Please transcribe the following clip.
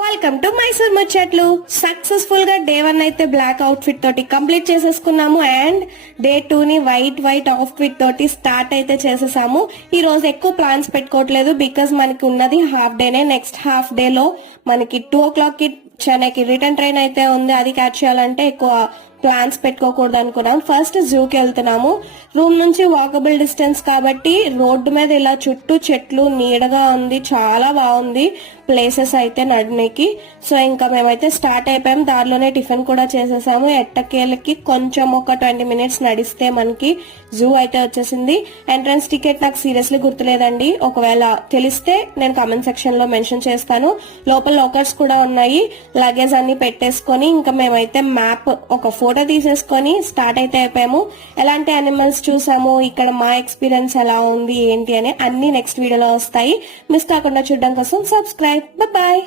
Welcome to Mysore ముచ్చట్లు. Successful గా day 1 అయితే బ్లాక్ అవుట్ ఫిట్ తోటి కంప్లీట్ చేసేసుకున్నాము అండ్ డే 2 ని వైట్ అవుట్ ఫిట్ తోటి స్టార్ట్ అయితే చేసేసాము. ఈ రోజు ఎక్కువ ప్లాన్స్ పెట్టుకోవట్లేదు బికాస్ మనకి ఉన్నది హాఫ్ డేనే. నెక్స్ట్ హాఫ్ డే లో మనకి 2 o'clock కి చెన్నైకి రిటర్న్ ట్రైన్ అయితే ఉంది. అది క్యాచ్ చేయాలంటే ఎక్కువ ప్లాన్స్ పెట్టుకోకూడదు అనుకున్నాం. ఫస్ట్ జూకి వెళ్తున్నాము. రూమ్ నుంచి వాకబుల్ డిస్టెన్స్ కాబట్టి రోడ్డు మీద ఇలా చుట్టూ చెట్లు నీడగా ఉంది, చాలా బాగుంది ప్లేసెస్ అయితే నడనికి. సో ఇంకా మేమైతే స్టార్ట్ అయిపోయాం. దారిలోనే టిఫిన్ కూడా చేసేసాము. ఎట్టకేలకి కొంచెం ఒక 20 minutes నడిస్తే మనకి జూ అయితే వచ్చేసింది. ఎంట్రన్స్ టికెట్ నాకు సీరియస్లీ గుర్తులేదండి, ఒకవేళ తెలిస్తే నేను కామెంట్ సెక్షన్ లో మెన్షన్ చేస్తాను. లోపల లాకర్స్ కూడా ఉన్నాయి. లగేజ్ అన్ని పెట్టేసుకొని ఇంకా మేమైతే మ్యాప్ ఒక ఫోటో తీసేసుకొని స్టార్ట్ అయితే అయిపోయాము. ఎలాంటి యానిమల్స్ చూసాము, ఇక్కడ మా ఎక్స్పీరియన్స్ ఎలా ఉంది ఏంటి అని అన్ని నెక్స్ట్ వీడియోలో వస్తాయి. మిస్ కాకుండా చూడడం కోసం సబ్స్క్రైబ్. బాయ్.